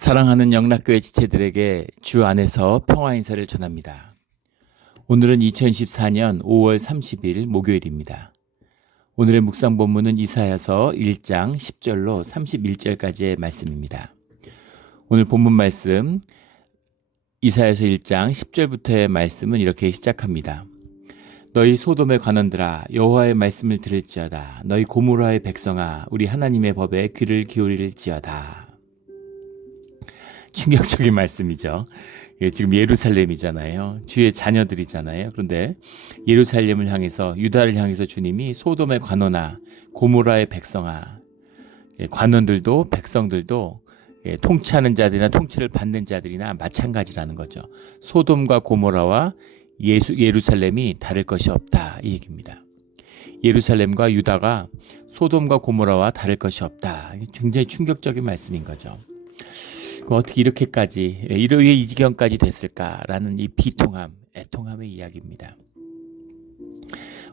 사랑하는 영락교회 지체들에게 주 안에서 평화 인사를 전합니다. 오늘은 2014년 5월 30일 목요일입니다. 오늘의 묵상 본문은 이사야서 1장 10절로 31절까지의 말씀입니다. 오늘 본문 말씀 이사야서 1장 10절부터의 말씀은 이렇게 시작합니다. 너희 소돔의 관원들아 여호와의 말씀을 들을지어다. 너희 고모라의 백성아 우리 하나님의 법에 귀를 기울일지어다. 충격적인 말씀이죠. 지금 예루살렘이잖아요. 주의 자녀들이잖아요. 그런데 예루살렘을 향해서 유다를 향해서 주님이 소돔의 관원아 고모라의 백성아, 관원들도 백성들도 통치하는 자들이나 통치를 받는 자들이나 마찬가지라는 거죠. 소돔과 고모라와 예루살렘이 다를 것이 없다 이 얘기입니다. 예루살렘과 유다가 소돔과 고모라와 다를 것이 없다. 굉장히 충격적인 말씀인 거죠. 어떻게 이렇게까지 왜 이 지경까지 됐을까라는 이 비통함, 애통함의 이야기입니다.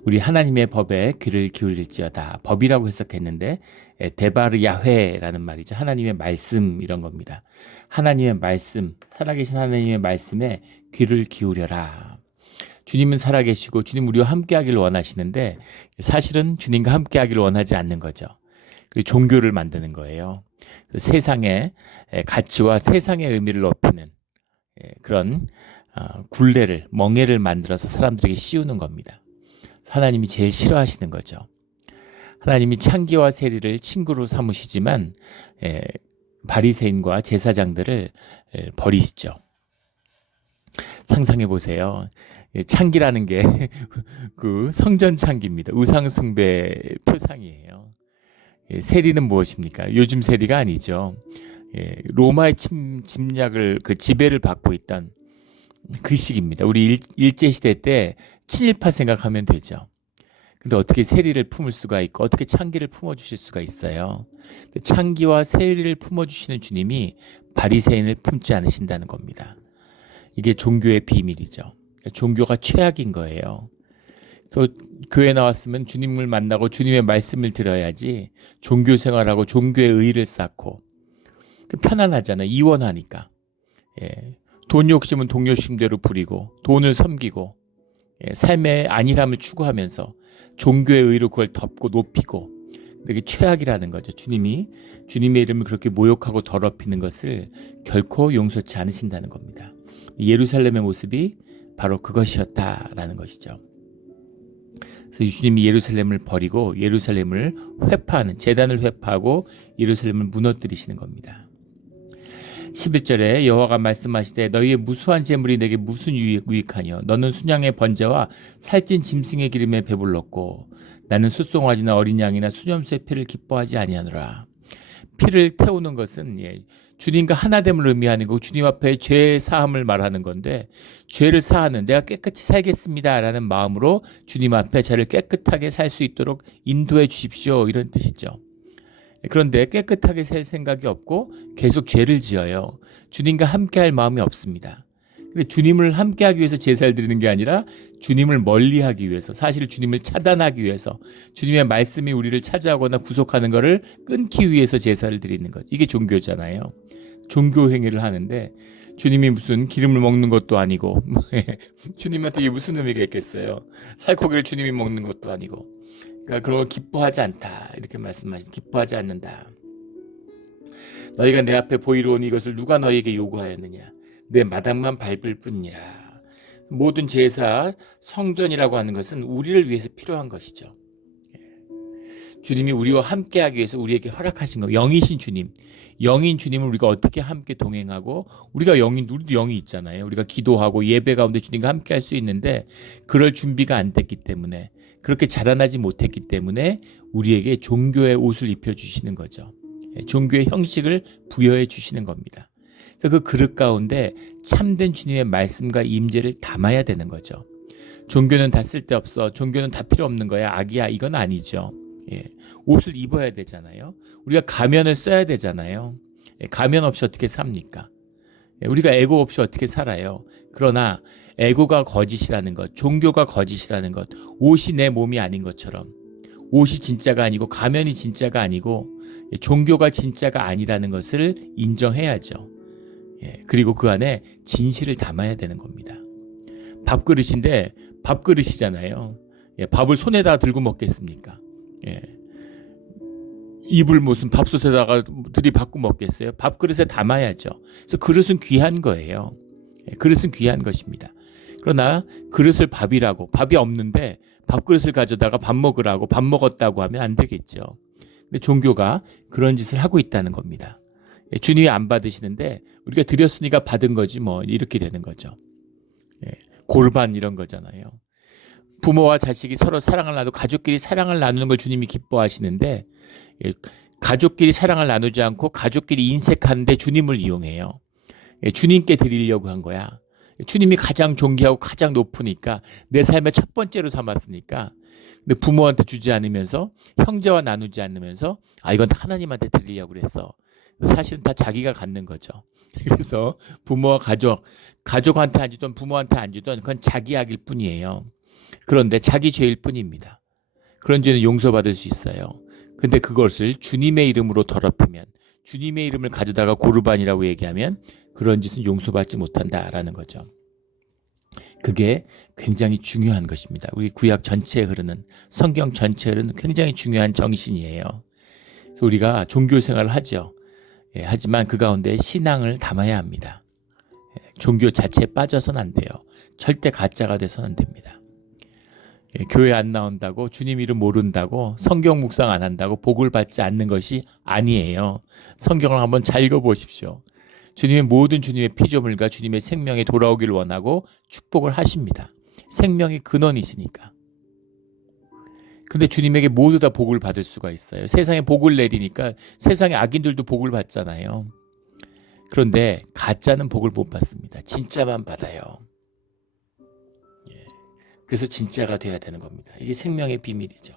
우리 하나님의 법에 귀를 기울일지어다. 법이라고 해석했는데 데바르 야훼라는 말이죠. 하나님의 말씀 이런 겁니다. 하나님의 말씀, 살아계신 하나님의 말씀에 귀를 기울여라. 주님은 살아계시고 주님 우리와 함께하기를 원하시는데 사실은 주님과 함께하기를 원하지 않는 거죠. 종교를 만드는 거예요. 세상의 가치와 세상의 의미를 높이는 그런 굴레를, 멍에를 만들어서 사람들에게 씌우는 겁니다. 하나님이 제일 싫어하시는 거죠. 하나님이 창기와 세리를 친구로 삼으시지만 바리새인과 제사장들을 버리시죠. 상상해 보세요. 창기라는 게 그 성전 창기입니다. 우상 숭배 표상이에요. 세리는 무엇입니까? 요즘 세리가 아니죠. 로마의 침략을 지배를 받고 있던 그 시기입니다. 우리 일제시대 때 친일파 생각하면 되죠. 근데 어떻게 세리를 품을 수가 있고 어떻게 창기를 품어주실 수가 있어요. 창기와 세리를 품어주시는 주님이 바리새인을 품지 않으신다는 겁니다. 이게 종교의 비밀이죠. 종교가 최악인 거예요. 그래서 교회 나왔으면 주님을 만나고 주님의 말씀을 들어야지 종교 생활하고 종교의 의의를 쌓고 편안하잖아요. 이원하니까. 돈 욕심은 돈 욕심대로 부리고 돈을 섬기고 삶의 안일함을 추구하면서 종교의 의의로 그걸 덮고 높이고 이게 최악이라는 거죠. 주님의 이름을 그렇게 모욕하고 더럽히는 것을 결코 용서치 않으신다는 겁니다. 예루살렘의 모습이 바로 그것이었다라는 것이죠. 그래서 주님이 예루살렘을 버리고 예루살렘을 회파하는 제단을 회파하고 예루살렘을 무너뜨리시는 겁니다. 11절에 여호와가 말씀하시되 너희의 무수한 재물이 내게 무슨 유익하뇨 너는 순양의 번제와 살찐 짐승의 기름에 배불렀고 나는 숫송아지나 어린 양이나 수염소의 피를 기뻐하지 아니하노라. 피를 태우는 것은 주님과 하나됨을 의미하는 거고 주님 앞에 죄 사함을 말하는 건데 죄를 사하는 내가 깨끗이 살겠습니다 라는 마음으로 주님 앞에 저를 깨끗하게 살 수 있도록 인도해 주십시오 이런 뜻이죠. 그런데 깨끗하게 살 생각이 없고 계속 죄를 지어요. 주님과 함께할 마음이 없습니다. 근데 주님을 함께하기 위해서 제사를 드리는 게 아니라 주님을 멀리하기 위해서 사실 주님을 차단하기 위해서 주님의 말씀이 우리를 차지하거나 구속하는 것을 끊기 위해서 제사를 드리는 것. 이게 종교잖아요. 종교 행위를 하는데 주님이 무슨 기름을 먹는 것도 아니고 주님한테 이게 무슨 의미가 있겠어요. 살코기를 주님이 먹는 것도 아니고 그러니까 그런 걸 기뻐하지 않다 이렇게 말씀하신 기뻐하지 않는다. 너희가 내 앞에 보이러 온 이것을 누가 너희에게 요구하였느냐 내 마당만 밟을 뿐이라. 모든 제사 성전이라고 하는 것은 우리를 위해서 필요한 것이죠. 주님이 우리와 함께하기 위해서 우리에게 허락하신 거 영이신 주님 영인 주님을 우리가 어떻게 함께 동행하고 우리도 영이 있잖아요. 우리가 기도하고 예배 가운데 주님과 함께 할 수 있는데 그럴 준비가 안 됐기 때문에 그렇게 자라나지 못했기 때문에 우리에게 종교의 옷을 입혀주시는 거죠. 종교의 형식을 부여해 주시는 겁니다. 그래서 그 그릇 가운데 참된 주님의 말씀과 임재를 담아야 되는 거죠. 종교는 다 쓸데없어. 종교는 다 필요 없는 거야. 악이야. 이건 아니죠. 옷을 입어야 되잖아요. 우리가 가면을 써야 되잖아요. 가면 없이 어떻게 삽니까? 우리가 에고 없이 어떻게 살아요? 그러나 에고가 거짓이라는 것, 종교가 거짓이라는 것, 옷이 내 몸이 아닌 것처럼 옷이 진짜가 아니고 가면이 진짜가 아니고 종교가 진짜가 아니라는 것을 인정해야죠. 예, 그리고 그 안에 진실을 담아야 되는 겁니다. 밥그릇인데 밥그릇이잖아요. 예, 밥을 손에다 들고 먹겠습니까? 예. 입을 무슨 밥솥에다가 들이받고 먹겠어요? 밥그릇에 담아야죠. 그래서 그릇은 귀한 거예요. 예, 그릇은 귀한 것입니다. 그러나 그릇을 밥이라고, 밥이 없는데 밥그릇을 가져다가 밥 먹으라고, 밥 먹었다고 하면 안 되겠죠. 근데 종교가 그런 짓을 하고 있다는 겁니다. 예, 주님이 안 받으시는데 우리가 드렸으니까 받은 거지 뭐, 이렇게 되는 거죠. 예, 골반 이런 거잖아요. 부모와 자식이 서로 사랑을 나누고 가족끼리 사랑을 나누는 걸 주님이 기뻐하시는데, 예, 가족끼리 사랑을 나누지 않고 가족끼리 인색하는데 주님을 이용해요. 예, 주님께 드리려고 한 거야. 주님이 가장 존귀하고 가장 높으니까, 내 삶의 첫 번째로 삼았으니까. 근데 부모한테 주지 않으면서, 형제와 나누지 않으면서, 이건 하나님한테 드리려고 그랬어. 사실은 다 자기가 갖는 거죠. 그래서 부모와 가족한테 안 주던 부모한테 안 주던 그건 자기 악일 뿐이에요. 그런데 자기 죄일 뿐입니다. 그런 죄는 용서받을 수 있어요. 근데 그것을 주님의 이름으로 더럽히면, 주님의 이름을 가져다가 고르반이라고 얘기하면 그런 짓은 용서받지 못한다라는 거죠. 그게 굉장히 중요한 것입니다. 우리 구약 전체에 흐르는, 성경 전체에 흐르는 굉장히 중요한 정신이에요. 그래서 우리가 종교 생활을 하죠. 예, 하지만 그 가운데 신앙을 담아야 합니다. 예, 종교 자체에 빠져서는 안 돼요. 절대 가짜가 돼서는 안 됩니다. 예, 교회 안 나온다고, 주님 이름 모른다고, 성경 묵상 안 한다고 복을 받지 않는 것이 아니에요. 성경을 한번 잘 읽어보십시오. 주님의 모든 주님의 피조물과 주님의 생명에 돌아오기를 원하고 축복을 하십니다. 생명의 근원이시니까. 근데 주님에게 모두 다 복을 받을 수가 있어요. 세상에 복을 내리니까 세상의 악인들도 복을 받잖아요. 그런데 가짜는 복을 못 받습니다. 진짜만 받아요. 그래서 진짜가 돼야 되는 겁니다. 이게 생명의 비밀이죠.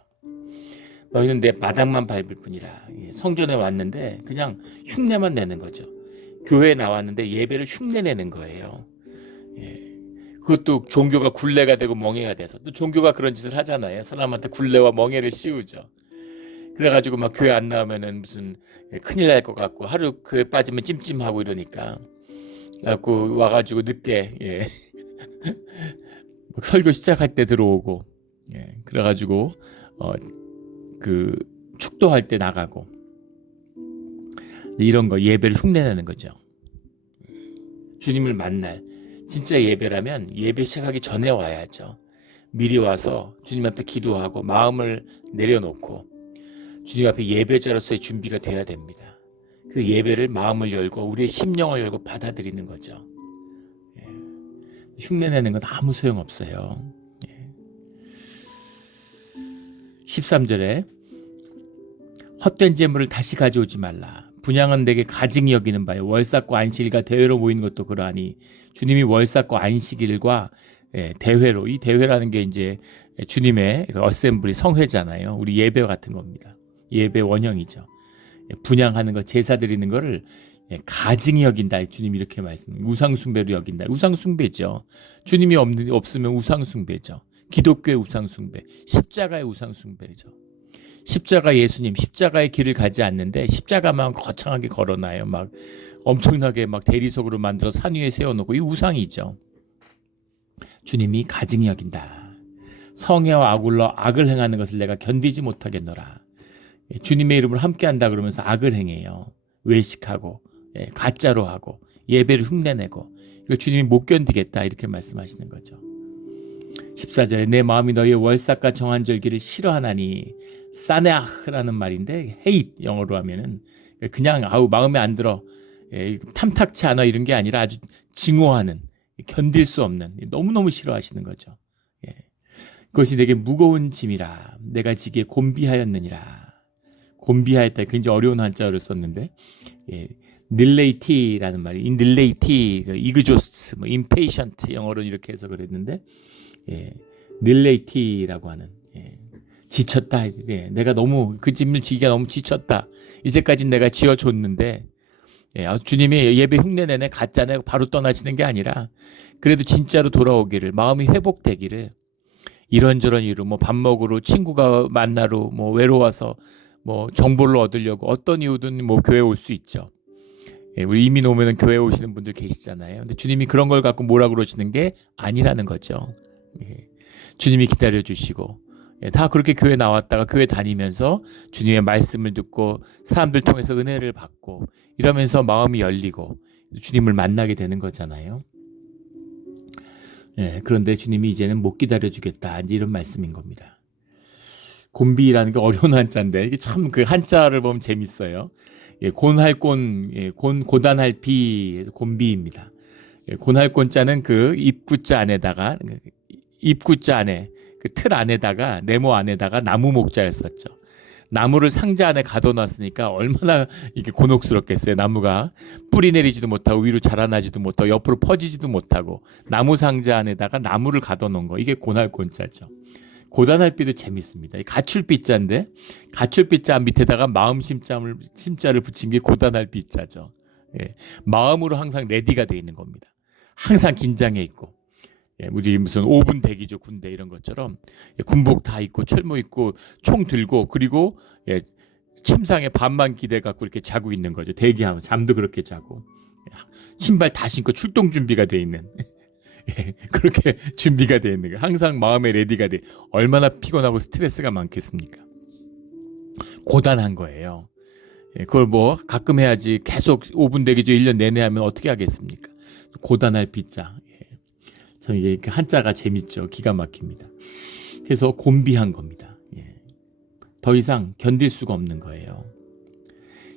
너희는 내 마당만 밟을 뿐이라. 성전에 왔는데 그냥 흉내만 내는 거죠. 교회에 나왔는데 예배를 흉내내는 거예요. 그것도 종교가 굴레가 되고 멍해가 돼서, 또 종교가 그런 짓을 하잖아요. 사람한테 굴레와 멍해를 씌우죠. 그래가지고 막 교회 안 나오면은 무슨 큰일 날 것 같고, 하루 교회 빠지면 찜찜하고 이러니까, 그래갖고 와가지고 늦게 설교 시작할 때 들어오고, 그래가지고 그 축도할 때 나가고, 이런 거 예배를 흉내내는 거죠. 주님을 만날 진짜 예배라면 예배 시작하기 전에 와야죠. 미리 와서 주님 앞에 기도하고 마음을 내려놓고 주님 앞에 예배자로서의 준비가 돼야 됩니다. 그 예배를 마음을 열고 우리의 심령을 열고 받아들이는 거죠. 흉내내는 건 아무 소용없어요. 13절에 헛된 재물을 다시 가져오지 말라. 분향은 내게 가증히 여기는 바요. 월삭과 안식일과 대회로 모이는 것도 그러하니, 주님이 월삭과 안식일과 대회로, 이 대회라는 게 이제 주님의 어셈블리, 성회잖아요. 우리 예배 같은 겁니다. 예배 원형이죠. 분향하는 것, 제사 드리는 거를 가증히 여긴다. 주님이 이렇게 말씀합니다. 우상숭배로 여긴다. 우상숭배죠. 주님이 없으면 우상숭배죠. 기독교의 우상숭배, 십자가의 우상숭배죠. 십자가 예수님, 십자가의 길을 가지 않는데 십자가만 거창하게 걸어놔요. 막 엄청나게 막 대리석으로 만들어 산 위에 세워놓고, 이 우상이죠. 주님이 가증히 여긴다. 성애와 아굴러 악을 행하는 것을 내가 견디지 못하겠노라. 주님의 이름을 함께한다 그러면서 악을 행해요. 외식하고 가짜로 하고 예배를 흉내내고, 이거 주님이 못 견디겠다 이렇게 말씀하시는 거죠. 14절에 내 마음이 너희의 월삭과 정한절기를 싫어하나니, 사네아흐라는 말인데 hate 영어로 하면은 그냥 마음에 안 들어, 탐탁치 않아 이런 게 아니라 아주 증오하는, 견딜 수 없는, 너무너무 싫어하시는 거죠. 그것이 내게 무거운 짐이라 내가 지기에 곤비하였느니라. 곤비하였다, 굉장히 어려운 한자어를 썼는데, 닐레이티라는 말이, 닐레이티, 이그조스트, 임페이션트 영어로 이렇게 해서 그랬는데, 닐레이티라고 하는, 지쳤다. 내가 너무 그 짐을 지기가 너무 지쳤다. 이제까지 내가 지어줬는데, 주님이 예배 흉내내네, 가짜네 바로 떠나시는 게 아니라, 그래도 진짜로 돌아오기를, 마음이 회복되기를, 이런저런 이유로 밥 먹으러, 친구가 만나러, 외로워서 정보를 얻으려고 어떤 이유든 교회에 올 수 있죠. 우리 이민 오면은 교회 오시는 분들 계시잖아요. 근데 주님이 그런 걸 갖고 뭐라 그러시는 게 아니라는 거죠. 주님이 기다려 주시고, 다 그렇게 교회 나왔다가 교회 다니면서 주님의 말씀을 듣고 사람들 통해서 은혜를 받고 이러면서 마음이 열리고 주님을 만나게 되는 거잖아요. 그런데 주님이 이제는 못 기다려 주겠다, 이제 이런 말씀인 겁니다. 곤비라는 게 어려운 한자인데 이게 참 그 한자를 보면 재밌어요. 고단할 비, 곤비입니다. 곤할 곤자는 그 입구자 안에다가, 입구자 안에, 그 틀 안에다가, 네모 안에다가 나무 목자를 썼죠. 나무를 상자 안에 가둬놨으니까 얼마나 이게 곤혹스럽겠어요. 나무가 뿌리 내리지도 못하고 위로 자라나지도 못하고 옆으로 퍼지지도 못하고 나무 상자 안에다가 나무를 가둬놓은 거, 이게 곤할 곤자죠. 고단할 비도 재밌습니다. 가출비자인데 가출비자 밑에다가 마음 심자를 붙인 게 고단할 비자죠. 마음으로 항상 레디가 돼 있는 겁니다. 항상 긴장해 있고, 우리 무슨 5분 대기죠, 군대 이런 것처럼 군복 다 입고 철모 입고 총 들고, 그리고 침상에 밤만 기대 갖고 이렇게 자고 있는 거죠. 대기하면 잠도 그렇게 자고 신발 다 신고 출동 준비가 돼 있는. 그렇게 준비가 되어 있는 거예요. 항상 마음의 레디가 돼. 얼마나 피곤하고 스트레스가 많겠습니까? 고단한 거예요. 그걸 뭐 가끔 해야지 계속 5분 대기죠 1년 내내 하면 어떻게 하겠습니까? 고단할 비자. 저는 이게 한자가 재밌죠. 기가 막힙니다. 그래서 곤비한 겁니다. 더 이상 견딜 수가 없는 거예요.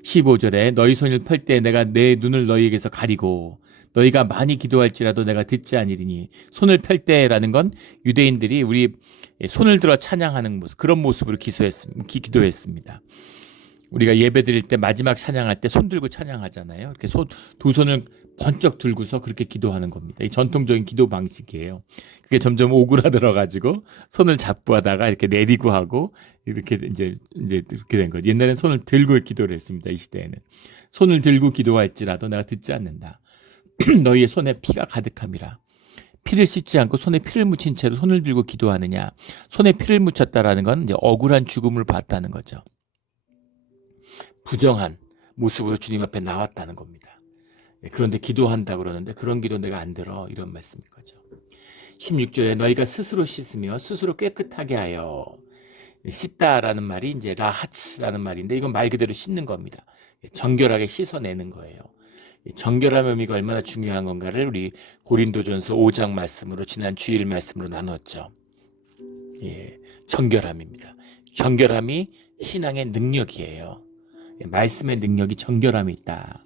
15절에 너희 손을 펼 때 내가 내 눈을 너희에게서 가리고 너희가 많이 기도할지라도 내가 듣지 아니리니. 손을 펼 때라는 건 유대인들이 우리 손을 들어 찬양하는 모습, 그런 모습으로 기도했습니다. 우리가 예배 드릴 때 마지막 찬양할 때 손 들고 찬양하잖아요. 이렇게 두 손을 번쩍 들고서 그렇게 기도하는 겁니다. 이 전통적인 기도 방식이에요. 그게 점점 오그라들어 가지고 손을 잡고 하다가 이렇게 내리고 하고 이렇게 이제 이렇게 된 거죠. 옛날에는 손을 들고 기도를 했습니다. 이 시대에는 손을 들고 기도할지라도 내가 듣지 않는다. 너희의 손에 피가 가득함이라. 피를 씻지 않고 손에 피를 묻힌 채로 손을 들고 기도하느냐. 손에 피를 묻혔다라는 건 이제 억울한 죽음을 봤다는 거죠. 부정한 모습으로 주님 앞에 나왔다는 겁니다. 그런데 기도한다고 그러는데 그런 기도 내가 안 들어, 이런 말씀인 거죠. 16절에 너희가 스스로 씻으며 스스로 깨끗하게 하여. 씻다라는 말이 이제 라하츠라는 말인데 이건 말 그대로 씻는 겁니다. 정결하게 씻어내는 거예요. 정결함의 의미가 얼마나 중요한 건가를 우리 고린도전서 5장 말씀으로, 지난 주일 말씀으로 나눴죠. 정결함입니다. 정결함이 신앙의 능력이에요. 말씀의 능력이 정결함이 있다.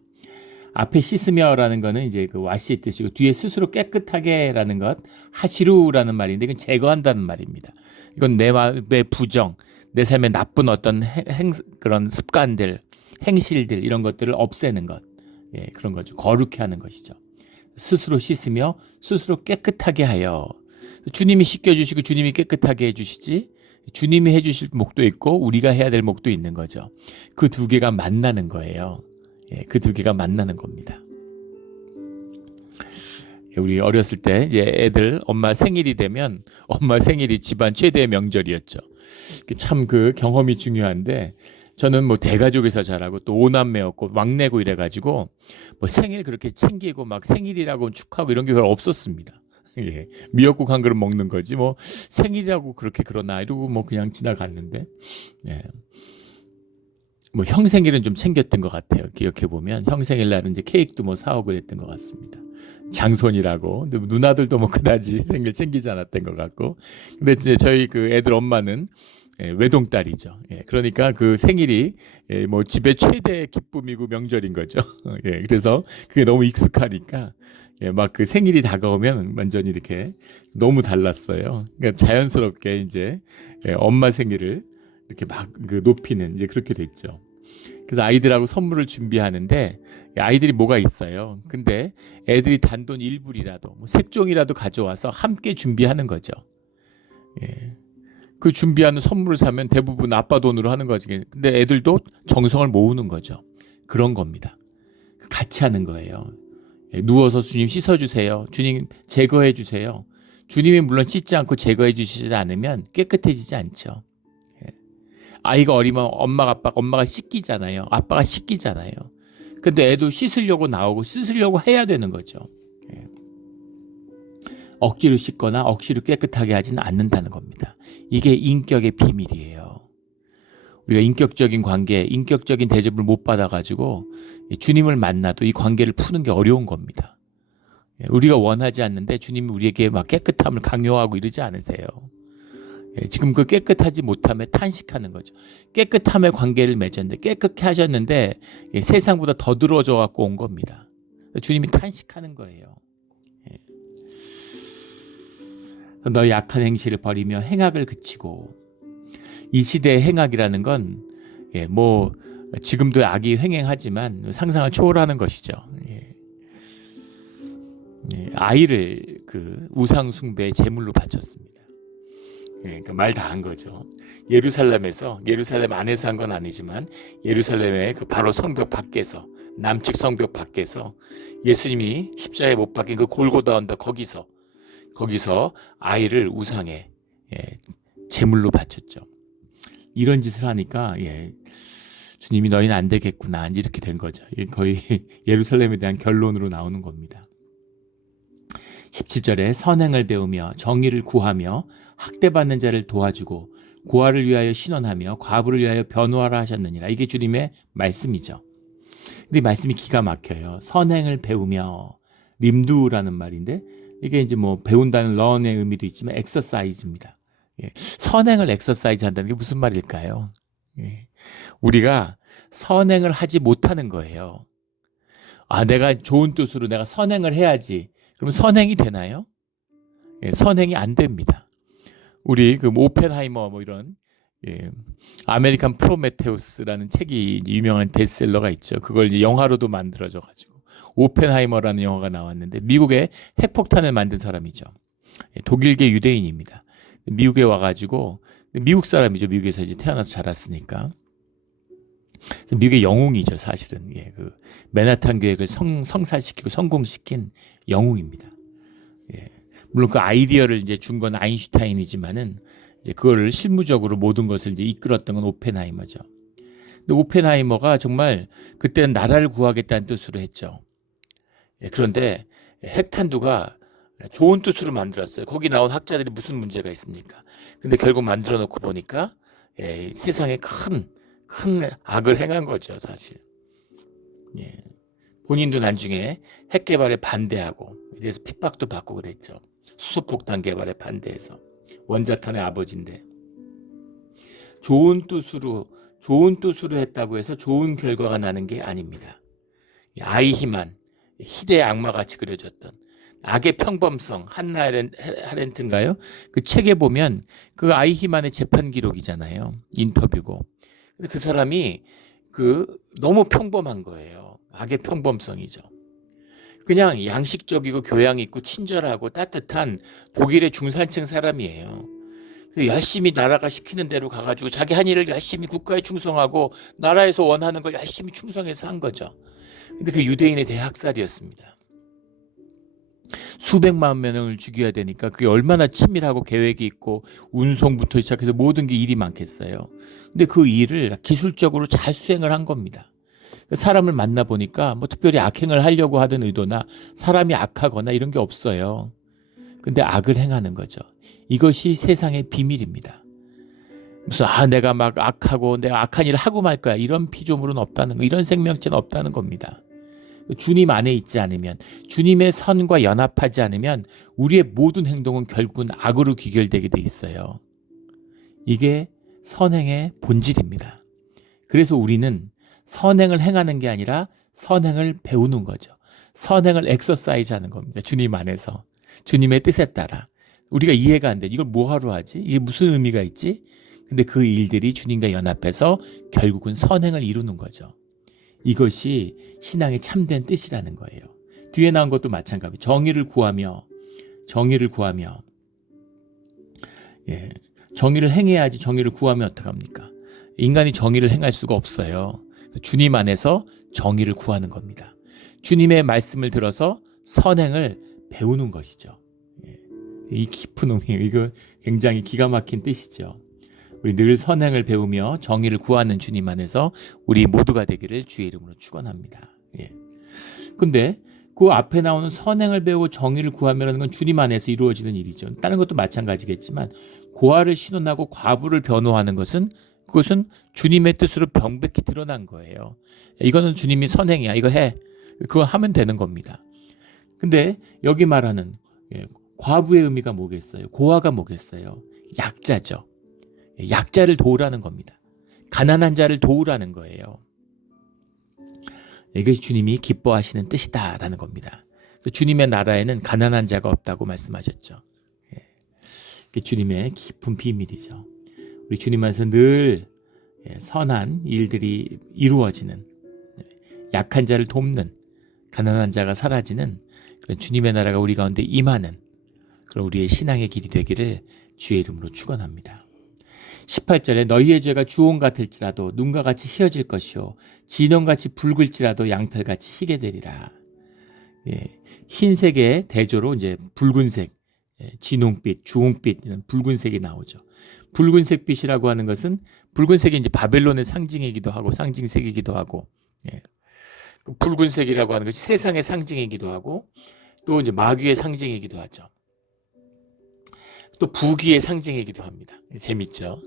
앞에 씻으며라는 거는 이제 그 와시의 뜻이고, 뒤에 스스로 깨끗하게라는 것, 하시루라는 말인데 이건 제거한다는 말입니다. 이건 내 마음의 부정, 내 삶의 나쁜 어떤 그런 습관들, 행실들, 이런 것들을 없애는 것. 그런 거죠. 거룩해 하는 것이죠. 스스로 씻으며 스스로 깨끗하게 하여. 주님이 씻겨주시고 주님이 깨끗하게 해주시지, 주님이 해주실 목도 있고 우리가 해야 될 목도 있는 거죠. 그 두 개가 만나는 거예요. 그 두 개가 만나는 겁니다. 우리 어렸을 때 애들 엄마 생일이 되면, 엄마 생일이 집안 최대의 명절이었죠. 참 그 경험이 중요한데, 저는 뭐 대가족에서 자라고 또 오남매였고 막내고 이래가지고 뭐 생일 그렇게 챙기고 막 생일이라고 축하하고 이런 게 별로 없었습니다. 미역국 한 그릇 먹는 거지 뭐 생일이라고 그렇게 그러나 이러고 뭐 그냥 지나갔는데, 뭐 형 생일은 좀 챙겼던 것 같아요. 기억해 보면 형 생일날은 이제 케이크도 뭐 사오고 그랬던 것 같습니다. 장손이라고. 근데 누나들도 뭐 그다지 생일 챙기지 않았던 것 같고. 근데 이제 저희 그 애들 엄마는 외동딸이죠. 그러니까 그 생일이 뭐 집의 최대 기쁨이고 명절인 거죠. 그래서 그게 너무 익숙하니까 막 그 생일이 다가오면 완전히 이렇게 너무 달랐어요. 그러니까 자연스럽게 이제 엄마 생일을 이렇게 막 그 높이는 이제 그렇게 됐죠. 그래서 아이들하고 선물을 준비하는데 아이들이 뭐가 있어요. 근데 애들이 단돈 1불이라도 뭐 색종이라도 가져와서 함께 준비하는 거죠. 그 준비하는 선물을 사면 대부분 아빠 돈으로 하는 거지. 근데 애들도 정성을 모으는 거죠. 그런 겁니다. 같이 하는 거예요. 누워서 주님 씻어주세요. 주님 제거해 주세요. 주님이 물론 씻지 않고 제거해 주시지 않으면 깨끗해지지 않죠. 아이가 어리면 엄마가 씻기잖아요. 아빠가 씻기잖아요. 근데 애도 씻으려고 나오고 씻으려고 해야 되는 거죠. 예. 억지로 씻거나 억지로 깨끗하게 하지는 않는다는 겁니다. 이게 인격의 비밀이에요. 우리가 인격적인 관계, 인격적인 대접을 못 받아가지고 주님을 만나도 이 관계를 푸는 게 어려운 겁니다. 우리가 원하지 않는데 주님이 우리에게 막 깨끗함을 강요하고 이러지 않으세요. 지금 그 깨끗하지 못함에 탄식하는 거죠. 깨끗함의 관계를 맺었는데 깨끗게 하셨는데 세상보다 더 들어져 갖고 온 겁니다. 주님이 탄식하는 거예요. 너의 약한 행실을 버리며 행악을 그치고, 이 시대의 행악이라는 건 뭐 지금도 악이 횡행하지만 상상을 초월하는 것이죠. 아이를 그 우상 숭배의 제물로 바쳤습니다. 그러니까 말 다 한 거죠. 예루살렘에서, 예루살렘 안에서 한 건 아니지만 예루살렘의 그 바로 성벽 밖에서, 남측 성벽 밖에서 예수님이 십자가에 못 박힌 그 골고다 언덕 거기서 아이를 우상의 제물로 바쳤죠. 이런 짓을 하니까 주님이 너희는 안 되겠구나, 이렇게 된 거죠. 거의 예루살렘에 대한 결론으로 나오는 겁니다. 17절에 선행을 배우며 정의를 구하며 학대받는 자를 도와주고 고아를 위하여 신원하며 과부를 위하여 변호하라 하셨느니라. 이게 주님의 말씀이죠. 근데 이 말씀이 기가 막혀요. 선행을 배우며, 림두라는 말인데 이게 이제 뭐 배운다는 런의 의미도 있지만 엑서사이즈입니다. 선행을 엑서사이즈 한다는 게 무슨 말일까요? 우리가 선행을 하지 못하는 거예요. 내가 좋은 뜻으로 내가 선행을 해야지. 그럼 선행이 되나요? 선행이 안 됩니다. 우리 그 오펜하이머 뭐 이런 아메리칸 프로메테우스라는 책이 유명한 베스트셀러가 있죠. 그걸 이제 영화로도 만들어져 가지고 오펜하이머라는 영화가 나왔는데, 미국에 핵폭탄을 만든 사람이죠. 독일계 유대인입니다. 미국에 와가지고, 미국 사람이죠. 미국에서 이제 태어나서 자랐으니까. 미국의 영웅이죠, 사실은. 그 맨하탄 계획을 성사시키고 성공시킨 영웅입니다. 물론 그 아이디어를 이제 준 건 아인슈타인이지만은 이제 그거를 실무적으로 모든 것을 이제 이끌었던 건 오펜하이머죠. 근데 오펜하이머가 정말 그때는 나라를 구하겠다는 뜻으로 했죠. 그런데 핵탄두가 좋은 뜻으로 만들었어요. 거기 나온 학자들이 무슨 문제가 있습니까? 근데 결국 만들어 놓고 보니까 세상에 큰 악을 행한 거죠, 사실. 본인도 나중에 핵 개발에 반대하고, 이래서 핍박도 받고 그랬죠. 수소폭탄 개발에 반대해서. 원자탄의 아버지인데. 좋은 뜻으로 했다고 해서 좋은 결과가 나는 게 아닙니다. 아이히만, 희대의 악마같이 그려졌던 악의 평범성, 한나 아렌트인가요? 그 책에 보면 그 아이히만의 재판 기록이잖아요. 인터뷰고. 근데 그 사람이 너무 평범한 거예요. 악의 평범성이죠. 그냥 양식적이고 교양 있고 친절하고 따뜻한 독일의 중산층 사람이에요. 열심히 나라가 시키는 대로 가가지고 자기 한 일을 열심히 국가에 충성하고 나라에서 원하는 걸 열심히 충성해서 한 거죠. 근데 그 유대인의 대학살이었습니다. 수백만 명을 죽여야 되니까 그게 얼마나 치밀하고 계획이 있고 운송부터 시작해서 모든 게 일이 많겠어요. 근데 그 일을 기술적으로 잘 수행을 한 겁니다. 사람을 만나보니까 뭐 특별히 악행을 하려고 하던 의도나 사람이 악하거나 이런 게 없어요. 근데 악을 행하는 거죠. 이것이 세상의 비밀입니다. 무슨 내가 막 악하고 내가 악한 일을 하고 말 거야, 이런 피조물은 없다는 거, 이런 생명체는 없다는 겁니다. 주님 안에 있지 않으면, 주님의 선과 연합하지 않으면 우리의 모든 행동은 결국은 악으로 귀결되게 돼 있어요. 이게 선행의 본질입니다. 그래서 우리는 선행을 행하는 게 아니라 선행을 배우는 거죠. 선행을 엑서사이즈 하는 겁니다. 주님 안에서. 주님의 뜻에 따라. 우리가 이해가 안 돼. 이걸 뭐하러 하지? 이게 무슨 의미가 있지? 근데 그 일들이 주님과 연합해서 결국은 선행을 이루는 거죠. 이것이 신앙의 참된 뜻이라는 거예요. 뒤에 나온 것도 마찬가지. 정의를 구하며 정의를 행해야지. 정의를 구하면 어떡합니까? 인간이 정의를 행할 수가 없어요. 주님 안에서 정의를 구하는 겁니다. 주님의 말씀을 들어서 선행을 배우는 것이죠. 이 깊은 의미, 이거 굉장히 기가 막힌 뜻이죠. 우리 늘 선행을 배우며 정의를 구하는 주님 안에서 우리 모두가 되기를 주의 이름으로 축원합니다. 예. 근데 그 앞에 나오는 선행을 배우고 정의를 구하며라는 건 주님 안에서 이루어지는 일이죠. 다른 것도 마찬가지겠지만 고아를 신원하고 과부를 변호하는 것은 그것은 주님의 뜻으로 명백히 드러난 거예요. 이거는 주님이 선행이야. 이거 해. 그거 하면 되는 겁니다. 근데 여기 말하는 과부의 의미가 뭐겠어요? 고아가 뭐겠어요? 약자죠. 약자를 도우라는 겁니다. 가난한 자를 도우라는 거예요. 이것이 주님이 기뻐하시는 뜻이다라는 겁니다. 주님의 나라에는 가난한 자가 없다고 말씀하셨죠. 이게 주님의 깊은 비밀이죠. 우리 주님 안에서 늘 선한 일들이 이루어지는, 약한 자를 돕는, 가난한 자가 사라지는 그런 주님의 나라가 우리 가운데 임하는 그런 우리의 신앙의 길이 되기를 주의 이름으로 축원합니다. 18절에 너희의 죄가 주홍 같을지라도 눈과 같이 희어질 것이요 진홍같이 붉을지라도 양털같이 희게 되리라. 흰색의 대조로 이제 붉은색, 진홍빛, 주홍빛 이런 붉은색이 나오죠. 붉은색 빛이라고 하는 것은 붉은색이 이제 바벨론의 상징이기도 하고 상징색이기도 하고, 붉은색이라고 하는 것이 세상의 상징이기도 하고 또 이제 마귀의 상징이기도 하죠. 또 부귀의 상징이기도 합니다. 재밌죠.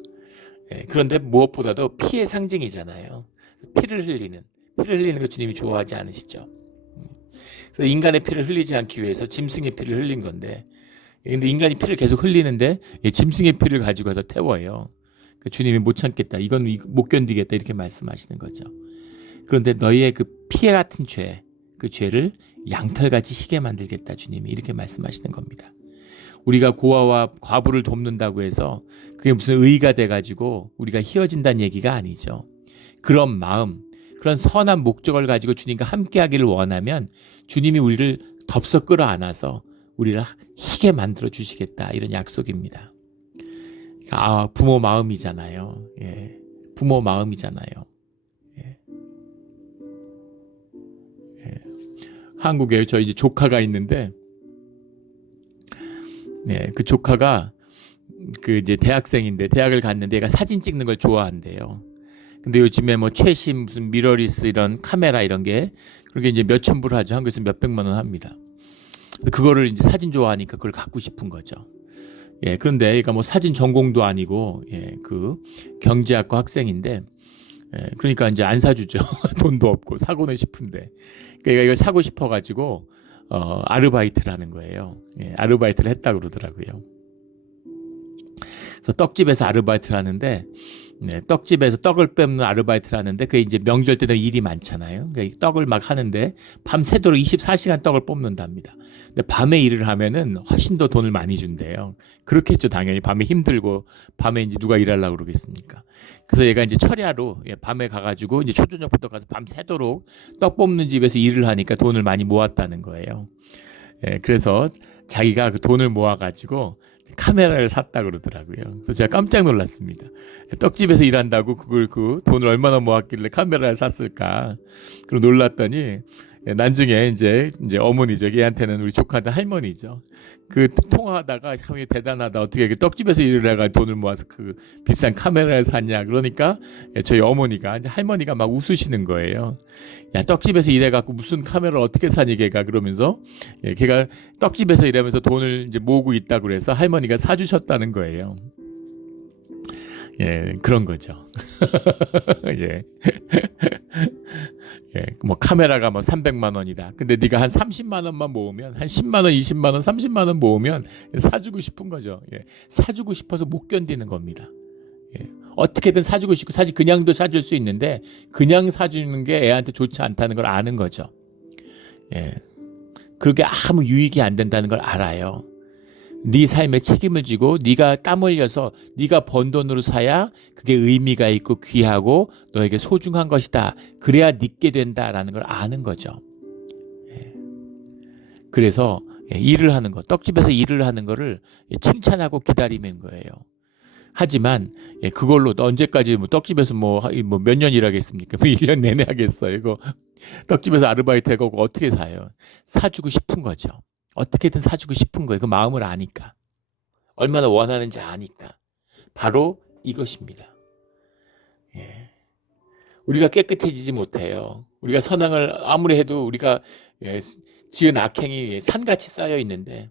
그런데 무엇보다도 피의 상징이잖아요. 피를 흘리는 거 주님이 좋아하지 않으시죠. 그래서 인간의 피를 흘리지 않기 위해서 짐승의 피를 흘린 건데, 근데 인간이 피를 계속 흘리는데 짐승의 피를 가지고 가서 태워요. 주님이 못 참겠다, 이건 못 견디겠다 이렇게 말씀하시는 거죠. 그런데 너희의 그 피해 같은 죄, 그 죄를 양털같이 희게 만들겠다, 주님이 이렇게 말씀하시는 겁니다. 우리가 고아와 과부를 돕는다고 해서 그게 무슨 의의가 돼가지고 우리가 희어진다는 얘기가 아니죠. 그런 마음, 그런 선한 목적을 가지고 주님과 함께하기를 원하면 주님이 우리를 덥석 끌어안아서 우리를 희게 만들어 주시겠다, 이런 약속입니다. 부모 마음이잖아요. 부모 마음이잖아요. 한국에 저희 이제 조카가 있는데, 그 조카가 그 이제 대학생인데 대학을 갔는데 얘가 사진 찍는 걸 좋아한대요. 근데 요즘에 뭐 최신 무슨 미러리스 이런 카메라 이런 게 그게 이제 몇천 불 하죠. 한국에서 몇백만 원 합니다. 그거를 이제 사진 좋아하니까 그걸 갖고 싶은 거죠. 그런데 얘가 뭐 사진 전공도 아니고 그 경제학과 학생인데, 그러니까 이제 안 사주죠. 돈도 없고 사고는 싶은데. 그러니까 얘가 이걸 사고 싶어가지고 아르바이트를 하는 거예요. 아르바이트를 했다 그러더라고요. 그래서 떡집에서 아르바이트를 하는데, 떡집에서 떡을 뺏는 아르바이트를 하는데 그게 이제 명절 때는 일이 많잖아요. 그러니까 떡을 막 하는데 밤새도록 24시간 떡을 뽑는답니다. 근데 밤에 일을 하면은 훨씬 더 돈을 많이 준대요. 그렇겠죠, 당연히. 밤에 힘들고 밤에 이제 누가 일하려고 그러겠습니까? 그래서 얘가 이제 철야로 밤에 가가지고 이제 초저녁부터 가서 밤새도록 떡 뽑는 집에서 일을 하니까 돈을 많이 모았다는 거예요. 그래서 자기가 그 돈을 모아가지고 카메라를 샀다 그러더라고요. 그래서 제가 깜짝 놀랐습니다. 떡집에서 일한다고 그걸 그 돈을 얼마나 모았길래 카메라를 샀을까? 그리고 놀랐더니 나중에 이제 어머니죠. 얘한테는 우리 조카한테 할머니죠. 그 통화하다가 참 대단하다. 어떻게 그 떡집에서 일을 해가 돈을 모아서 그 비싼 카메라를 샀냐? 그러니까 저희 어머니가 이제 할머니가 막 웃으시는 거예요. 야, 떡집에서 일해갖고 무슨 카메라를 어떻게 사니 걔가, 그러면서 걔가 떡집에서 일하면서 돈을 이제 모으고 있다고 그래서 할머니가 사주셨다는 거예요. 그런 거죠. 뭐 카메라가 뭐 300만 원이다. 근데 네가 한 30만 원만 모으면, 한 10만 원, 20만 원, 30만 원 모으면 사주고 싶은 거죠. 사주고 싶어서 못 견디는 겁니다. 어떻게든 사주고 싶고, 사실 그냥도 사줄 수 있는데 그냥 사주는 게 애한테 좋지 않다는 걸 아는 거죠. 그렇게 아무 유익이 안 된다는 걸 알아요. 네 삶에 책임을 지고 네가 땀 흘려서 네가 번 돈으로 사야 그게 의미가 있고 귀하고 너에게 소중한 것이다. 그래야 믿게 된다라는 걸 아는 거죠. 그래서 일을 하는 거, 떡집에서 일을 하는 거를 칭찬하고 기다리는 거예요. 하지만 그걸로 언제까지 뭐 떡집에서 뭐 몇 년 일하겠습니까? 뭐 1년 내내 하겠어요. 이거 떡집에서 아르바이트 해고 어떻게 사요? 사주고 싶은 거죠. 어떻게든 사주고 싶은 거예요. 그 마음을 아니까. 얼마나 원하는지 아니까. 바로 이것입니다. 우리가 깨끗해지지 못해요. 우리가 선행을 아무리 해도 우리가 지은 악행이 산같이 쌓여 있는데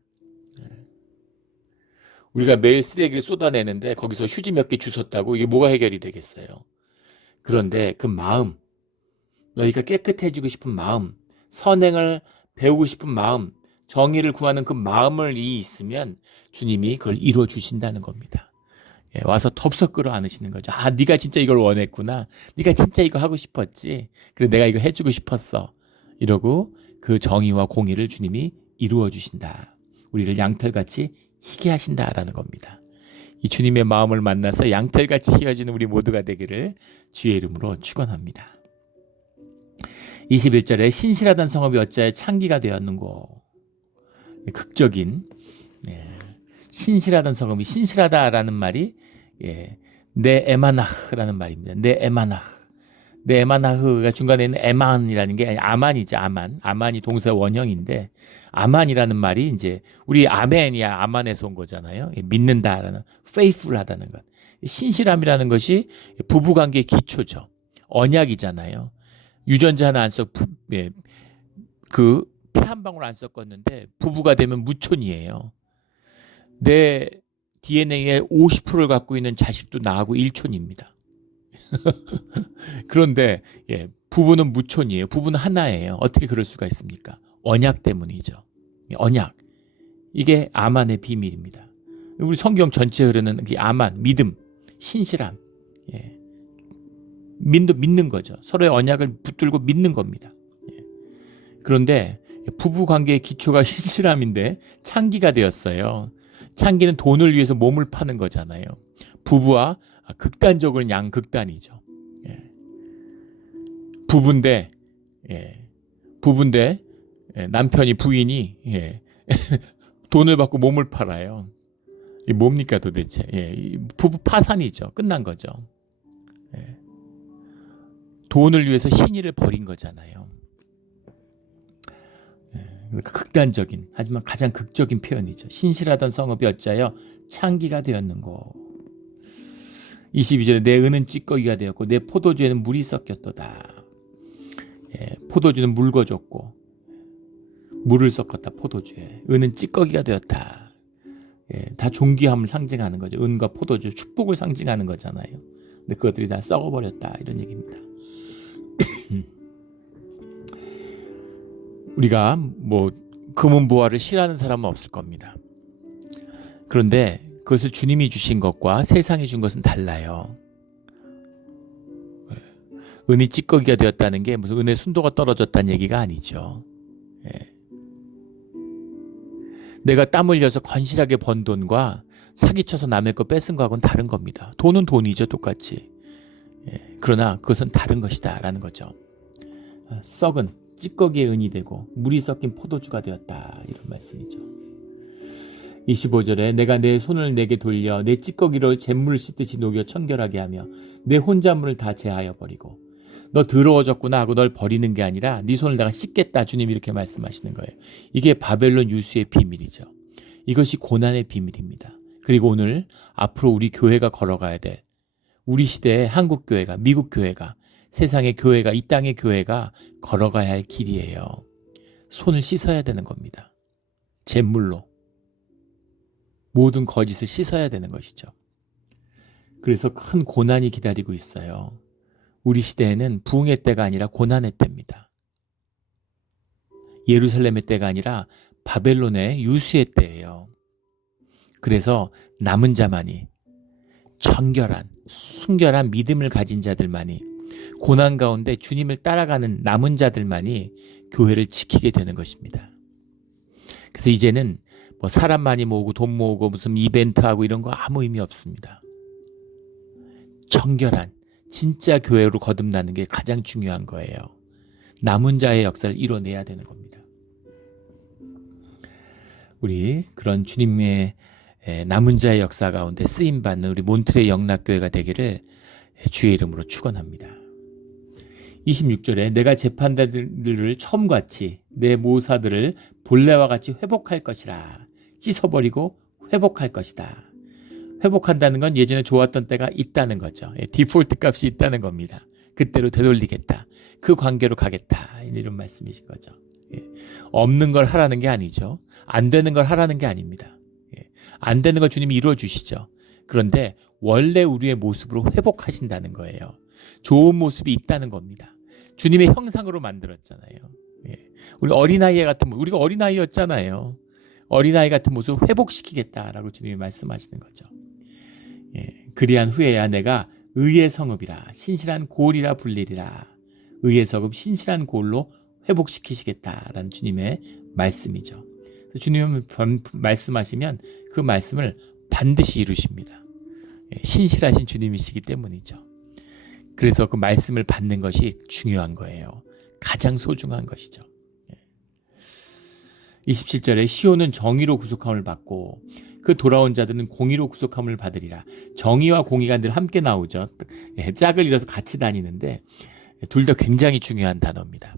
우리가 매일 쓰레기를 쏟아내는데 거기서 휴지 몇 개 주웠다고 이게 뭐가 해결이 되겠어요? 그런데 그 마음, 너희가 깨끗해지고 싶은 마음, 선행을 배우고 싶은 마음, 정의를 구하는 그 마음을 있으면 주님이 그걸 이루어 주신다는 겁니다. 와서 덥석 끌어안으시는 거죠. 아, 네가 진짜 이걸 원했구나. 네가 진짜 이거 하고 싶었지. 그래, 내가 이거 해주고 싶었어. 이러고 그 정의와 공의를 주님이 이루어 주신다. 우리를 양털같이 희게 하신다라는 겁니다. 이 주님의 마음을 만나서 양털같이 희어지는 우리 모두가 되기를 주의 이름으로 축원합니다. 21절에 신실하던 성읍이 어찌하여 창기가 되었는고. 극적인 신실하던 성읍이, 신실하다라는 말이 네 에마나흐라는 말입니다. 네 에마나흐. 네 에마나흐가 중간에 있는 에만이라는 게 아만이죠. 아만이 동사 원형인데 아만이라는 말이 이제 우리 아멘이야 아만에서 온 거잖아요. 믿는다라는 faithful하다는 것. 신실함이라는 것이 부부관계의 기초죠. 언약이잖아요. 유전자 하나 안 썩, 그 피 한 방울 안 섞었는데 부부가 되면 무촌이에요. 내 DNA의 50%를 갖고 있는 자식도 나하고 일촌입니다. 그런데 부부는 무촌이에요. 부부는 하나예요. 어떻게 그럴 수가 있습니까? 언약 때문이죠. 언약. 이게 아만의 비밀입니다. 우리 성경 전체에 흐르는 아만, 믿음, 신실함. 믿는 거죠. 서로의 언약을 붙들고 믿는 겁니다. 그런데 부부 관계의 기초가 신실함인데 창기가 되었어요. 창기는 돈을 위해서 몸을 파는 거잖아요. 부부와 극단적으로는 양극단이죠. 부부인데 남편이 부인이 돈을 받고 몸을 팔아요. 이게 뭡니까 도대체? 부부 파산이죠. 끝난 거죠. 돈을 위해서 신의를 버린 거잖아요. 극단적인, 하지만 가장 극적인 표현이죠. 신실하던 성읍이 어찌하여 창기가 되었는고. 22절에 내 은은 찌꺼기가 되었고 내 포도주에는 물이 섞였도다. 포도주는 묽어졌고 물을 섞었다. 포도주에. 은은 찌꺼기가 되었다. 다 존귀함을 상징하는 거죠. 은과 포도주, 축복을 상징하는 거잖아요. 근데 그것들이 다 썩어버렸다. 이런 얘기입니다. 우리가 금은보화를 싫어하는 사람은 없을 겁니다. 그런데 그것을 주님이 주신 것과 세상이 준 것은 달라요. 은이 찌꺼기가 되었다는 게 무슨 은의 순도가 떨어졌다는 얘기가 아니죠. 내가 땀 흘려서 건실하게 번 돈과 사기쳐서 남의 거 뺏은 거하고는 다른 겁니다. 돈은 돈이죠, 똑같이. 그러나 그것은 다른 것이다 라는 거죠. 썩은 찌꺼기의 은이 되고 물이 섞인 포도주가 되었다, 이런 말씀이죠. 25절에 내가 내 손을 내게 돌려 내 찌꺼기로 잿물을 씻듯이 녹여 청결하게 하며 내 혼자물을 다 제하여 버리고. 너 더러워졌구나 하고 널 버리는 게 아니라 네 손을 내가 씻겠다, 주님이 이렇게 말씀하시는 거예요. 이게 바벨론 유수의 비밀이죠. 이것이 고난의 비밀입니다. 그리고 오늘 앞으로 우리 교회가 걸어가야 될, 우리 시대의 한국 교회가, 미국 교회가, 세상의 교회가, 이 땅의 교회가 걸어가야 할 길이에요. 손을 씻어야 되는 겁니다. 잿물로 모든 거짓을 씻어야 되는 것이죠. 그래서 큰 고난이 기다리고 있어요. 우리 시대에는 부흥의 때가 아니라 고난의 때입니다. 예루살렘의 때가 아니라 바벨론의 유수의 때예요. 그래서 남은 자만이, 정결한, 순결한 믿음을 가진 자들만이, 고난 가운데 주님을 따라가는 남은 자들만이 교회를 지키게 되는 것입니다. 그래서 이제는 사람 많이 모으고 돈 모으고 무슨 이벤트하고 이런 거 아무 의미 없습니다. 정결한 진짜 교회로 거듭나는 게 가장 중요한 거예요. 남은 자의 역사를 이뤄내야 되는 겁니다. 우리 그런 주님의 남은 자의 역사 가운데 쓰임받는 우리 몬트레 영락교회가 되기를 주의 이름으로 축원합니다. 26절에 내가 재판자들을 처음같이 내 모사들을 본래와 같이 회복할 것이라. 씻어버리고 회복할 것이다. 회복한다는 건 예전에 좋았던 때가 있다는 거죠. 디폴트 값이 있다는 겁니다. 그때로 되돌리겠다. 그 관계로 가겠다. 이런 말씀이신 거죠. 예. 없는 걸 하라는 게 아니죠. 안 되는 걸 하라는 게 아닙니다. 예. 안 되는 걸 주님이 이루어 주시죠. 그런데 원래 우리의 모습으로 회복하신다는 거예요. 좋은 모습이 있다는 겁니다. 주님의 형상으로 만들었잖아요. 예. 우리 어린아이 같은 우리가 어린아이였잖아요. 어린아이 같은 모습을 회복시키겠다라고 주님이 말씀하시는 거죠. 예. 그리한 후에야 내가 의의 성읍이라 신실한 골이라 불리리라. 의의 성읍 신실한 골로 회복시키시겠다라는 주님의 말씀이죠. 주님은 말씀하시면 그 말씀을 반드시 이루십니다. 예. 신실하신 주님이시기 때문이죠. 그래서 그 말씀을 받는 것이 중요한 거예요. 가장 소중한 것이죠. 27절에 시온은 정의로 구속함을 받고 그 돌아온 자들은 공의로 구속함을 받으리라. 정의와 공의가 늘 함께 나오죠. 짝을 이뤄서 같이 다니는데 둘 다 굉장히 중요한 단어입니다.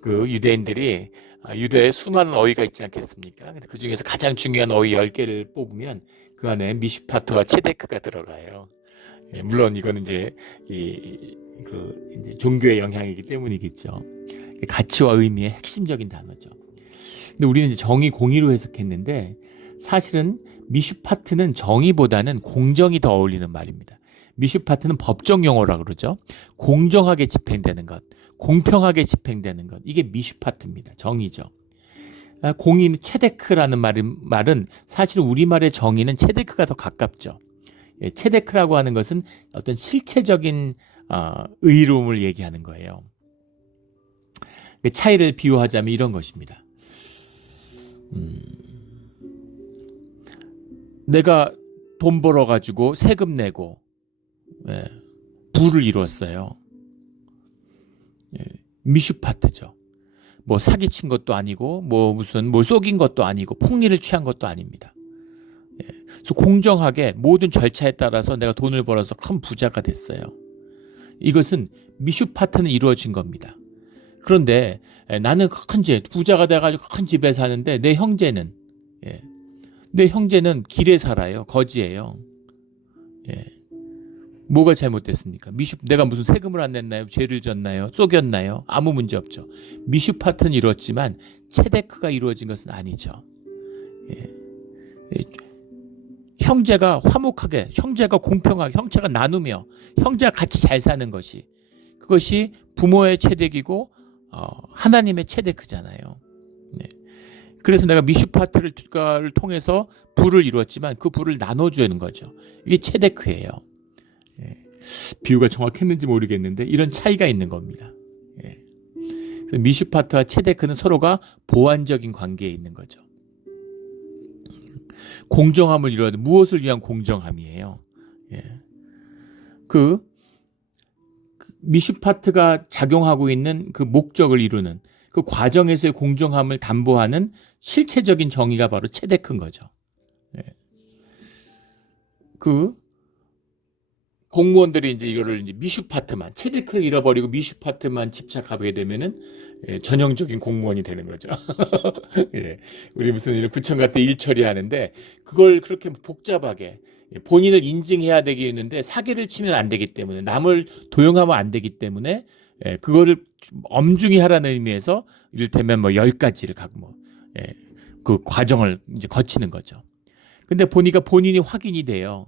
그 유대인들이 유대에 수많은 어휘가 있지 않겠습니까? 그 중에서 가장 중요한 어휘 10개를 뽑으면 그 안에 미슈파트와 체데크가 들어가요. 물론 이거는 이제 이제 종교의 영향이기 때문이겠죠. 가치와 의미의 핵심적인 단어죠. 근데 우리는 이제 정의, 공의로 해석했는데 사실은 미슈파트는 정의보다는 공정이 더 어울리는 말입니다. 미슈파트는 법정 용어라고 그러죠. 공정하게 집행되는 것, 공평하게 집행되는 것, 이게 미슈파트입니다. 정의죠. 공의는 체데크라는 말은 사실 우리말의 정의는 체데크가 더 가깝죠. 체데크라고 하는 것은 어떤 실체적인 의로움을 얘기하는 거예요. 그 차이를 비유하자면 이런 것입니다. 내가 돈 벌어가지고 세금 내고 부를 이뤘어요. 미슈파트죠. 뭐 사기친 것도 아니고 무슨 뭘 속인 것도 아니고 폭리를 취한 것도 아닙니다. 그래서 공정하게 모든 절차에 따라서 내가 돈을 벌어서 큰 부자가 됐어요. 이것은 미슈파트는 이루어진 겁니다. 그런데 나는 부자가 돼가지고 큰 집에 사는데 내 형제는 길에 살아요. 거지예요. 뭐가 잘못됐습니까? 내가 무슨 세금을 안 냈나요? 죄를 졌나요? 속였나요? 아무 문제 없죠. 미슈파트는 이루었지만 체데크가 이루어진 것은 아니죠. 형제가 화목하게, 형제가 공평하게, 형제가 나누며 형제가 같이 잘 사는 것이, 그것이 부모의 체덱이고 하나님의 체데크잖아요. 그래서 내가 미슈파트를 통해서 부를 이루었지만 그 부를 나눠주는 거죠. 이게 체데크예요. 비유가 정확했는지 모르겠는데 이런 차이가 있는 겁니다. 그래서 미슈파트와 체데크는 서로가 보완적인 관계에 있는 거죠. 공정함을 이루어야 무엇을 위한 공정함이에요? 그 미슈파트가 작용하고 있는 그 목적을 이루는 그 과정에서의 공정함을 담보하는 실체적인 정의가 바로 체데크인 거죠. 그 공무원들이 이제 이거를 이제 미슈파트만, 체데크를 잃어버리고 미슈파트만 집착하게 되면은 전형적인 공무원이 되는 거죠. 우리 무슨 이런 구청 같은 일 처리하는데 그걸 그렇게 복잡하게 본인을 인증해야 되겠는데 사기를 치면 안 되기 때문에, 남을 도용하면 안 되기 때문에 그거를 엄중히 하라는 의미에서 이를테면 10가지를 갖고 그 과정을 이제 거치는 거죠. 근데 보니까 본인이 확인이 돼요.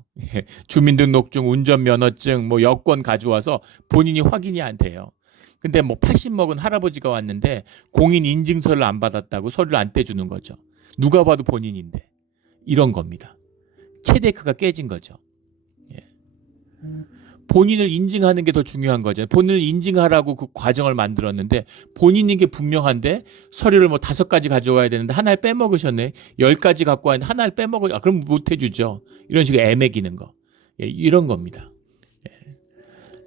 주민등록증, 운전면허증, 여권 가져와서 본인이 확인이 안 돼요. 근데 80 먹은 할아버지가 왔는데 공인 인증서를 안 받았다고 서류를 안 떼주는 거죠. 누가 봐도 본인인데. 이런 겁니다. 체데크가 깨진 거죠. 본인을 인증하는 게 더 중요한 거죠. 본인을 인증하라고 그 과정을 만들었는데 본인인 게 분명한데 서류를 5가지 가져와야 되는데 하나를 빼먹으셨네. 10가지 갖고 왔는데 하나를 그럼 못 해주죠. 이런 식으로 애매기는 거. 이런 겁니다.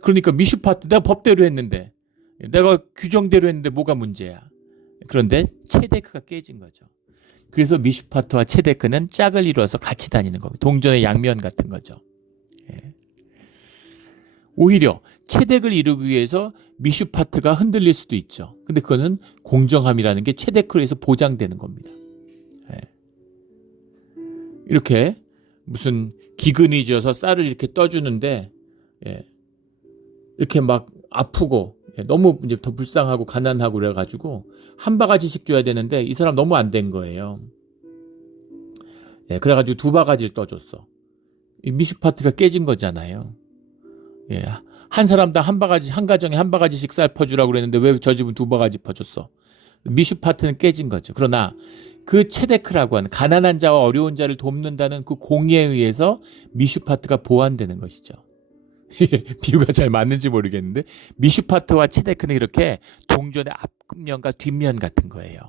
그러니까 미슈파트, 내가 법대로 했는데, 내가 규정대로 했는데 뭐가 문제야. 그런데 체데크가 깨진 거죠. 그래서 미슈파트와 체데크는 짝을 이루어서 같이 다니는 겁니다. 동전의 양면 같은 거죠. 오히려 체덱을 이루기 위해서 미슈파트가 흔들릴 수도 있죠. 근데 그거는 공정함이라는 게 체데크로 해서 보장되는 겁니다. 이렇게 무슨 기근이 져서 쌀을 이렇게 떠주는데 예, 이렇게 막 아프고 너무 이제 더 불쌍하고 가난하고 그래가지고 한 바가지씩 줘야 되는데 이 사람 너무 안 된 거예요. 예, 그래가지고 두 바가지를 떠줬어. 이 미슈파트가 깨진 거잖아요. 예, 한 사람당 한 바가지, 한 가정에 한 바가지씩 쌀 퍼주라고 그랬는데 왜 저 집은 두 바가지 퍼줬어? 미슈파트는 깨진 거죠. 그러나 그 체데크라고 하는 가난한 자와 어려운 자를 돕는다는 그 공의에 의해서 미슈파트가 보완되는 것이죠. 비유가 잘 맞는지 모르겠는데 미슈파트와 체데크는 이렇게 동전의 앞면과 뒷면 같은 거예요.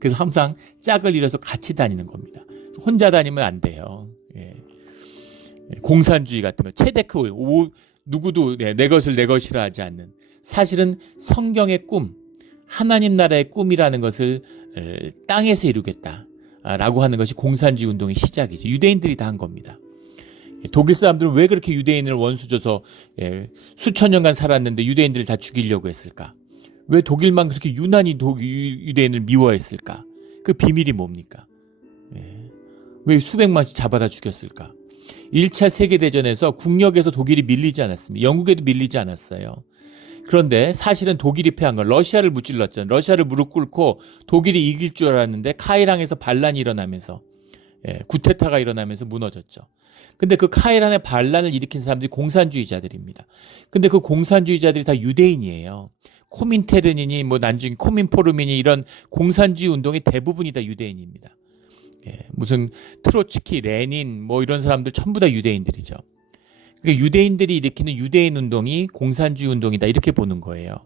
그래서 항상 짝을 이뤄서 같이 다니는 겁니다. 혼자 다니면 안 돼요. 예. 공산주의 같은 거, 체데크 누구도 내 것을 내 것이라 하지 않는, 사실은 성경의 꿈, 하나님 나라의 꿈이라는 것을 땅에서 이루겠다라고 하는 것이 공산주의 운동의 시작이죠. 유대인들이 다 한 겁니다. 독일 사람들은 왜 그렇게 유대인을 원수져서 수천 년간 살았는데 유대인들을 다 죽이려고 했을까? 왜 독일만 그렇게 유난히 유대인을 미워했을까? 그 비밀이 뭡니까? 왜 수백만씩 잡아다 죽였을까? 1차 세계대전에서 국력에서 독일이 밀리지 않았습니다. 영국에도 밀리지 않았어요. 그런데 사실은 독일이 패한 건 러시아를 무찔렀잖아요. 러시아를 무릎 꿇고 독일이 이길 줄 알았는데 카이랑에서 반란이 일어나면서 구테타가 일어나면서 무너졌죠. 근데 그 카이란의 반란을 일으킨 사람들이 공산주의자들입니다. 근데 그 공산주의자들이 다 유대인이에요. 코민테른이니 뭐 나중에 코민포름이니 이런 공산주의 운동의 대부분이 다 유대인입니다. 무슨 트로츠키, 레닌 뭐 이런 사람들 전부 다 유대인들이죠. 그러니까 유대인들이 일으키는 유대인 운동이 공산주의 운동이다 이렇게 보는 거예요.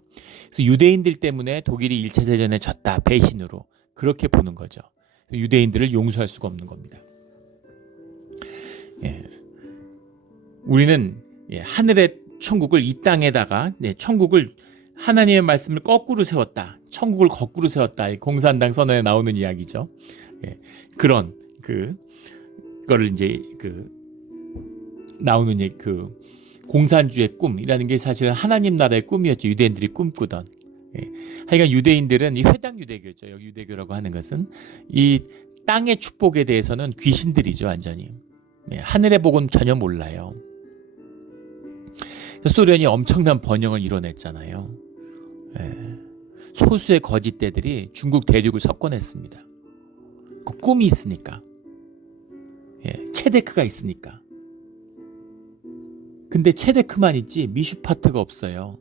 그래서 유대인들 때문에 독일이 1차 대전에 졌다 배신으로 그렇게 보는 거죠. 유대인들을 용서할 수가 없는 겁니다. 우리는 하늘의 천국을 이 땅에다가 천국을 하나님의 말씀을 거꾸로 세웠다. 천국을 거꾸로 세웠다. 공산당 선언에 나오는 이야기죠. 그런 그거를 이제 나오는 그 공산주의 꿈이라는 게 사실은 하나님 나라의 꿈이었죠. 유대인들이 꿈꾸던. 하여간 유대인들은 이 회당 유대교죠. 여기 유대교라고 하는 것은 이 땅의 축복에 대해서는 귀신들이죠. 완전히. 하늘의 복은 전혀 몰라요. 소련이 엄청난 번영을 이뤄냈잖아요. 소수의 거짓대들이 중국 대륙을 석권했습니다. 그 꿈이 있으니까. 체데크가 있으니까. 근데 체데크만 있지 미슈파트가 없어요.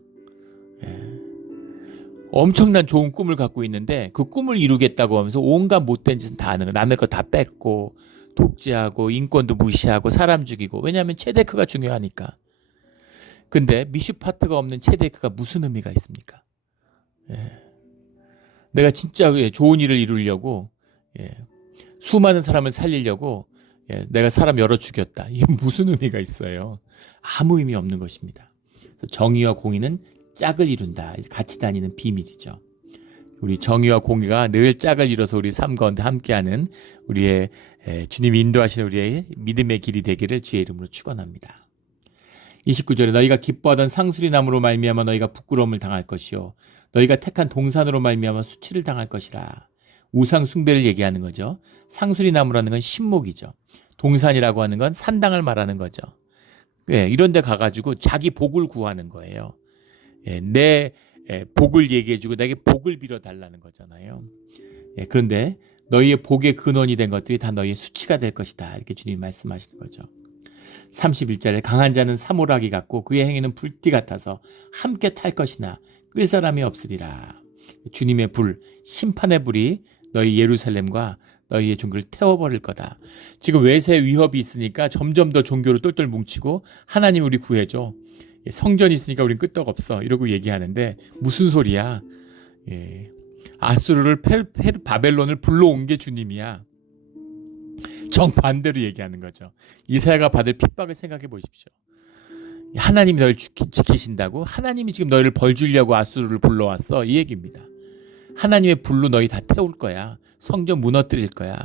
엄청난 좋은 꿈을 갖고 있는데 그 꿈을 이루겠다고 하면서 온갖 못된 짓은 다 하는 거예요. 남의 거 다 뺏고 독재하고 인권도 무시하고 사람 죽이고. 왜냐하면 체데크가 중요하니까. 근데 미슈파트가 없는 체데크가 무슨 의미가 있습니까? 내가 진짜 좋은 일을 이루려고 수많은 사람을 살리려고 내가 사람 여러 죽였다. 이게 무슨 의미가 있어요? 아무 의미 없는 것입니다. 그래서 정의와 공의는 짝을 이룬다. 같이 다니는 비밀이죠. 우리 정의와 공의가 늘 짝을 이뤄서 우리 삶 가운데 함께하는 우리의 주님이 인도하시는 우리의 믿음의 길이 되기를 주의 이름으로 축원합니다. 29절에 너희가 기뻐하던 상수리 나무로 말미암아 너희가 부끄러움을 당할 것이요 너희가 택한 동산으로 말미암아 수치를 당할 것이라. 우상 숭배를 얘기하는 거죠. 상수리 나무라는 건 신목이죠. 동산이라고 하는 건 산당을 말하는 거죠. 이런 데 가가지고 자기 복을 구하는 거예요. 내 복을 얘기해주고 내게 복을 빌어달라는 거잖아요. 그런데 너희의 복의 근원이 된 것들이 다 너희의 수치가 될 것이다. 이렇게 주님이 말씀하시는 거죠. 31절에 강한 자는 사모라기 같고 그의 행위는 불띠 같아서 함께 탈 것이나 끌 사람이 없으리라. 주님의 불, 심판의 불이 너희 예루살렘과 너희의 종교를 태워버릴 거다. 지금 외세 위협이 있으니까 점점 더 종교를 똘똘 뭉치고 하나님 우리 구해줘. 성전이 있으니까 우린 끄떡없어. 이러고 얘기하는데 무슨 소리야. 아수르를 바벨론을 불러온 게 주님이야. 정반대로 얘기하는 거죠. 이사야가 받을 핍박을 생각해 보십시오. 하나님이 너희를 지키신다고? 하나님이 지금 너희를 벌 주려고 아수르를 불러왔어. 이 얘기입니다. 하나님의 불로 너희 다 태울 거야. 성전 무너뜨릴 거야.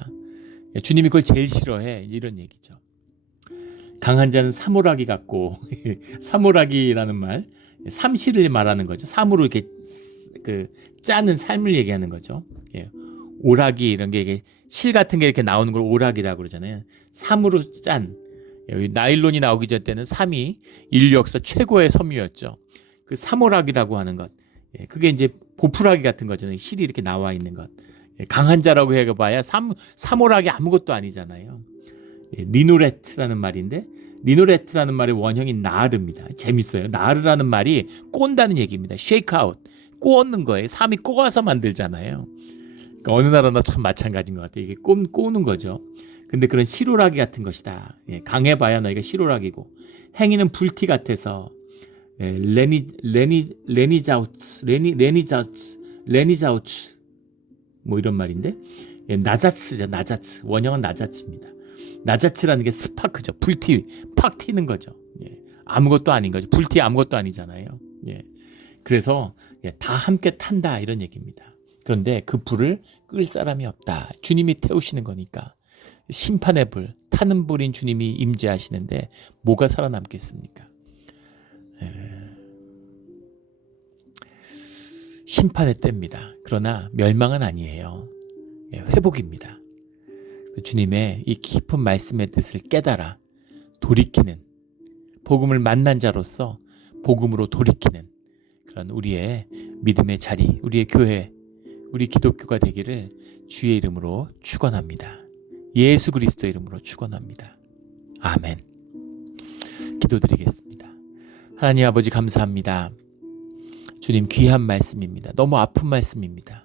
주님이 그걸 제일 싫어해. 이런 얘기죠. 강한 자는 사모라기 같고 사모라기라는 말 삼시를 말하는 거죠. 삼으로 이렇게 짜는 삶을 얘기하는 거죠. 오라기 이런 게 실 같은 게 이렇게 나오는 걸 오락이라고 그러잖아요. 삼으로 짠 여기 나일론이 나오기 전 때는 삼이 인류 역사 최고의 섬유였죠. 그 사모락이라고 하는 것, 그게 이제 보풀하기 같은 거잖아요. 실이 이렇게 나와 있는 것. 강한 자라고 해봐야 사모락이 아무것도 아니잖아요. 리노레트라는 말인데, 리노레트라는 말의 원형이 나르입니다. 재밌어요. 나르라는 말이 꼰다는 얘기입니다. 쉐이크 아웃, 꼬는 거예요. 삼이 꼬아서 만들잖아요. 그러니까 어느 나라나 참 마찬가지인 것 같아요. 이게 꼬는 거죠. 근데 그런 시로라기 같은 것이다. 강해봐야 너희가 시로라기고, 행위는 불티 같아서 레니자우츠 뭐 이런 말인데, 나자츠죠. 나자츠, 원형은 나자츠입니다. 나자츠라는 게 스파크죠. 불티 팍 튀는 거죠. 아무것도 아닌 거죠. 불티 아무것도 아니잖아요. 그래서 다 함께 탄다 이런 얘기입니다. 그런데 그 불을 끌 사람이 없다. 주님이 태우시는 거니까. 심판의 불, 타는 불인 주님이 임재하시는데 뭐가 살아남겠습니까? 심판의 때입니다. 그러나 멸망은 아니에요. 회복입니다. 주님의 이 깊은 말씀의 뜻을 깨달아 돌이키는, 복음을 만난 자로서 복음으로 돌이키는 그런 우리의 믿음의 자리, 우리의 교회, 우리 기독교가 되기를 주의 이름으로 축원합니다. 예수 그리스도의 이름으로 축원합니다. 아멘. 기도드리겠습니다. 하나님 아버지 감사합니다. 주님 귀한 말씀입니다. 너무 아픈 말씀입니다.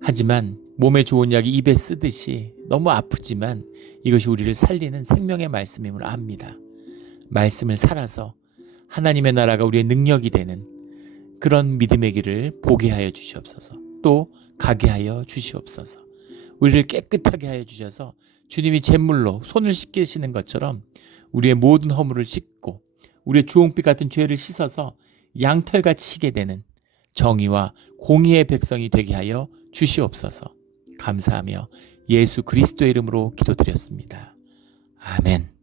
하지만 몸에 좋은 약이 입에 쓰듯이 너무 아프지만 이것이 우리를 살리는 생명의 말씀임을 압니다. 말씀을 살아서 하나님의 나라가 우리의 능력이 되는 그런 믿음의 길을 보게 하여 주시옵소서. 또 가게 하여 주시옵소서. 우리를 깨끗하게 하여 주셔서 주님이 제물로 손을 씻기시는 것처럼 우리의 모든 허물을 씻고 우리의 주홍빛 같은 죄를 씻어서 양털같이 치게 되는 정의와 공의의 백성이 되게 하여 주시옵소서. 감사하며 예수 그리스도의 이름으로 기도드렸습니다. 아멘.